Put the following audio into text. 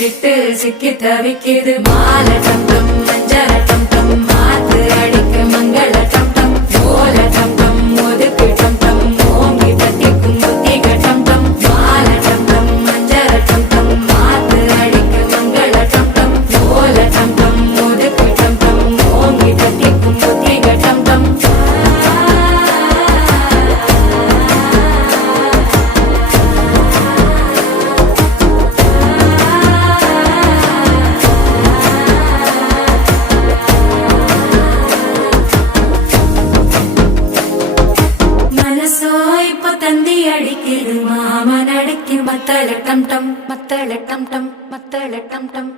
விட்டு சிக்கி தவிக்குது மால டம் டம் மஞ்சள டம் டம் மாத்து அடிக்க மங்கள டம் டம் ஓல டம் டம் ஒதுக்கு டம் டம் ஓங்கி தட்டிக்கும் புத்திக டம் டம் மால டம் டம் மஞ்சள டம் டம் மாத்து அடிக்க மங்கள டம் டம் ஓல டம் டம் ஒதுக்கு டம் டம் ஓங்கி தட்டிக்கும் புத்திக டம் டம் தந்தி அடிக்குது மாமன் அடிக்கு மத்தள டம் டம் மத்தள டம் டம் மத்தள டம் டம்